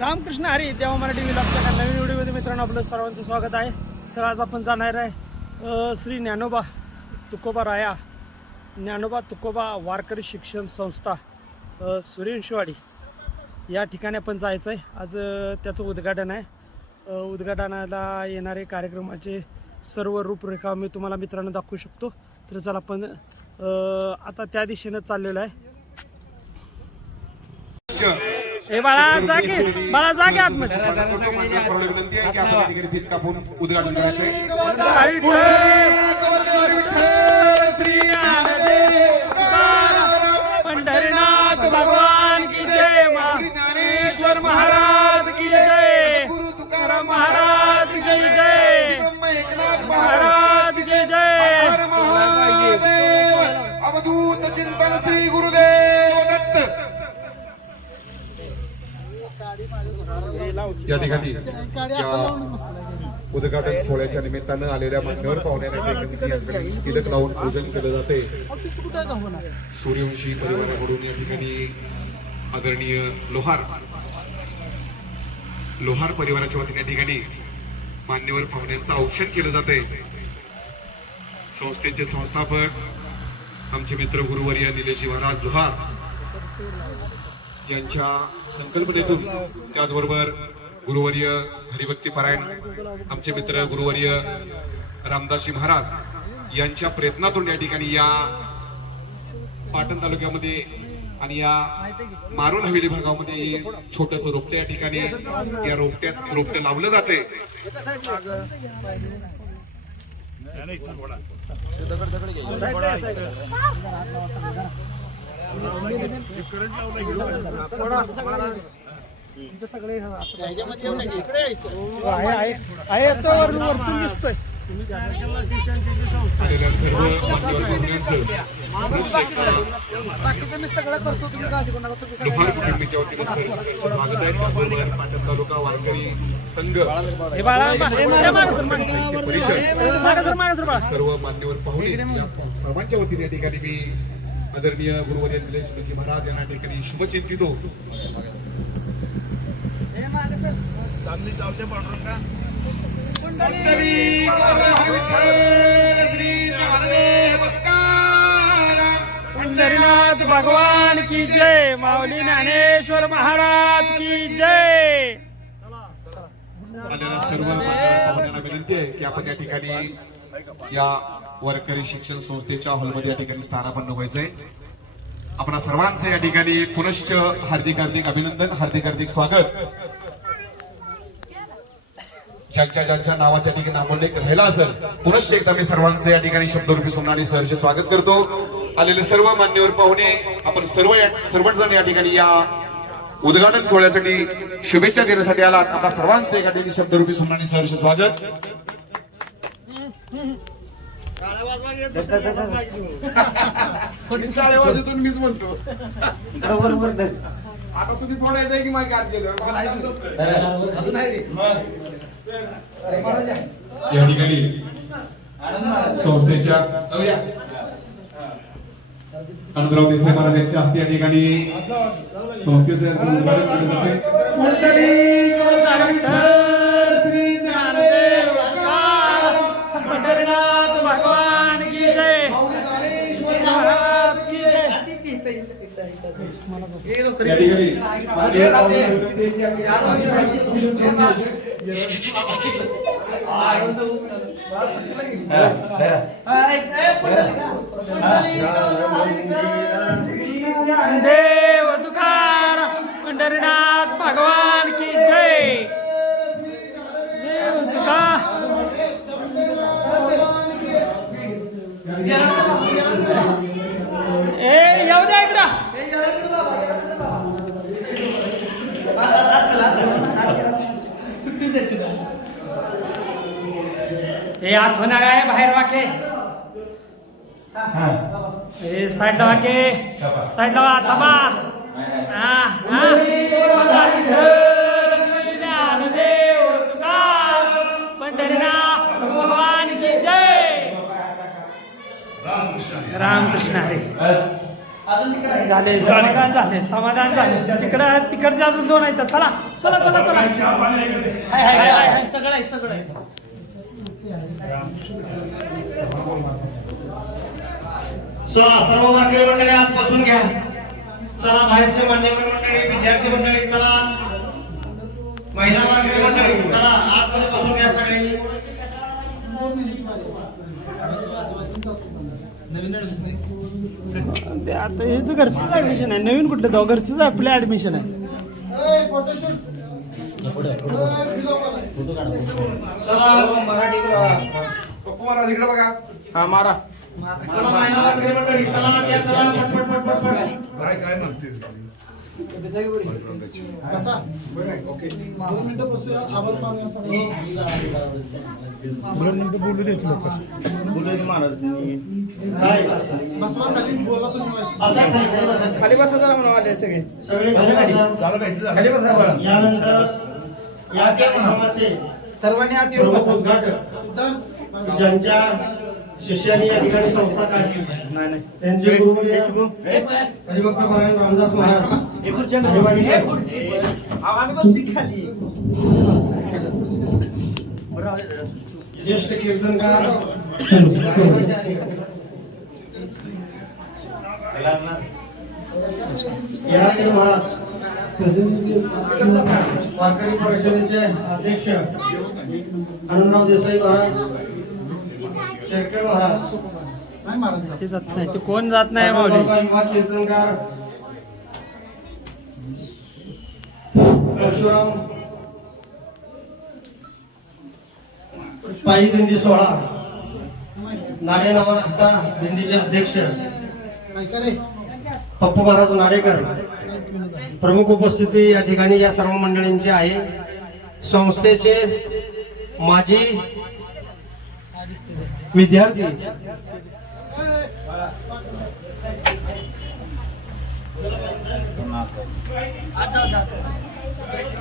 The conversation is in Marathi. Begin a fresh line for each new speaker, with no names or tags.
रामकृष्ण हरी देवा मराठी विलासच्या नवीन व्हिडिओमध्ये मित्रांनो आपलं सर्वांचं स्वागत आहे. तर आज आपण जाणार आहे श्री ज्ञानोबा तुकोबा राया ज्ञानोबा तुकोबा वारकरी शिक्षण संस्था अ, सूर्यवंशवाडी या ठिकाणी आपण जायचं आहे. आज त्याचं उद्घाटन आहे. उद्घाटनाला येणारे कार्यक्रमाचे सर्व रूपरेखा मी तुम्हाला मित्रांनो दाखवू शकतो. तर चला आपण आता त्या दिशेनं चाललेलो आहे. हे बाळा जा की बाळा जा की आतमध्ये
विनंती आहे की आपण या ठिकाणी भीत कापून उद्घाटन करायचंय
पंढरीनाथ भगवान की जय ज्ञानेश्वर महाराज की जय तुकाराम महाराज की जय महाराज की जय
अवधूत चिंतन श्री गुरुदेव या ठिकाणी उद्घाटन सोहळ्याच्या निमित्तानं आलेल्या मान्यवर पाहुण्यांना तिलक लावून पूजन केलं जाते. सूर्यवंशी परिवाराकडून या ठिकाणी आदरणीय लोहार लोहार परिवाराच्या वतीने या ठिकाणी मान्यवर पाहुण्यांचं औषध केलं जाते. संस्थेचे संस्थापक आमचे मित्र गुरुवर्य निलेशजी महाराज लोहार यांच्या संकल्पनेतून त्याचबरोबर गुरुवर्य हरिभक्ती पारायण आमचे मित्र गुरुवर्य रामदासजी महाराज यांच्या प्रयत्नातून या ठिकाणी या पाटण तालुक्यामध्ये आणि या मारून हवेली भागामध्ये छोटस रोपटे या ठिकाणी या रोपट्यात रोपटे लावलं जाते
आहे आहे आहे तो वरून वरतून दिसतोय
तालुका वारकरी संघ परिषद सर्व मान्यवर पाहुणे सर्वांच्या वतीने या ठिकाणी मी आदरणीय गुरुवर्य निलेश महाराज यांना ठिकाणी शुभचिंतितो
पंढरीनाथ भगवान की जय. माऊली ज्ञानेश्वर महाराज की जय.
आलेल्या सर्व विनंती आहे की आपण या ठिकाणी या वारकरी शिक्षण संस्थेच्या हॉलमध्ये या ठिकाणी स्थानापन्न व्हायचंय. आपणा सर्वांचं या ठिकाणी पुनश्च हार्दिक हार्दिक अभिनंदन हार्दिक हार्दिक स्वागत. ज्यांच्या ज्यांच्या नावाच्या ठिकाणी नामोल्लेख राहिला असेल पुनश्च एकदा मी सर्वांचे या ठिकाणी शब्दरूपी सोनाली सरचे स्वागत करतो. आलेले सर्व मान्यवर पाहुणे आपण सर्व सर्वच सर्वजण या ठिकाणी या उद्घाटन सोहळ्यासाठी शुभेच्छा देण्यासाठी आलात. आपल्या सर्वांचे एका ठिकाणी शब्दरूपी सोनाली सरचे स्वागत.
शाळे वाजतून मीच म्हणतो. आता तुम्ही फोडायचं की माहिती आत गेलो
या ठिकाणी संस्थेच्या. आनंदराव देसाई महाराज यांच्या हस्ते या ठिकाणी संस्थेचे उद्घाटन केले जाते या ठिकाणी विनंती आहे की आपण
देव तुकाराम पंढरीनाथ भगवान की जय हे आठवण आहे बाहेर वाके. हे. साईडला वाके. साईडला वा थांबा. हा. हा रामकृष्ण हरे.
अजून तिकडे
झाले समाधान झाले समाधान झाले. तिकडं तिकडचे अजून दोन आहेत. चला चला चला चला. हाय, हाय, हाय, हाय, सगळं आहे सगळं आहे.
चला सर्व वारकरी मंडळी आत बसून घ्या. चला बाहेरचे मान्यवर मंडळी विद्यार्थी मंडळी चला. महिला वारकरी मंडळी चला आतमध्ये बसून घ्या सगळ्यांनी.
ते आता हे तर घरचंच ऍडमिशन आहे. नवीन कुठलं? जाऊ घरचंच आपलं ऍडमिशन आहे.
बघा.
हा मारा. चला महिला वारकरी मंडळी. चला घ्या चला पट पट पट पट. पट
काय काय? म्हणते
असं खाली बसा. खाली बसा जरा म्हणून आले सगळे. सगळे खाली बसा. यानंतर या कार्यक्रमाचे
सर्वांनी आत
प्रमुख उद्घाटक ज्यांच्या शिष्यांनी या ठिकाणी संस्था काढली. त्यांचे गुरुवर्य हरिभक्त परायण रामदास महाराज. ज्येष्ठ कीर्तनकार. महाराज. वारकरी परिषदेचे अध्यक्ष आनंदराव देसाई महाराज शेरकर महाराज
ते नाही कोण जात नाही
कीर्तनकार परशुराम पायी दिंडी सोहळा नाडे नवा रस्ता दिंडीचे अध्यक्ष पप्पू महाराज नाडेकर प्रमुख उपस्थिती या ठिकाणी या सर्व मंडळींची आहे. संस्थेचे माजी विद्यार्थी.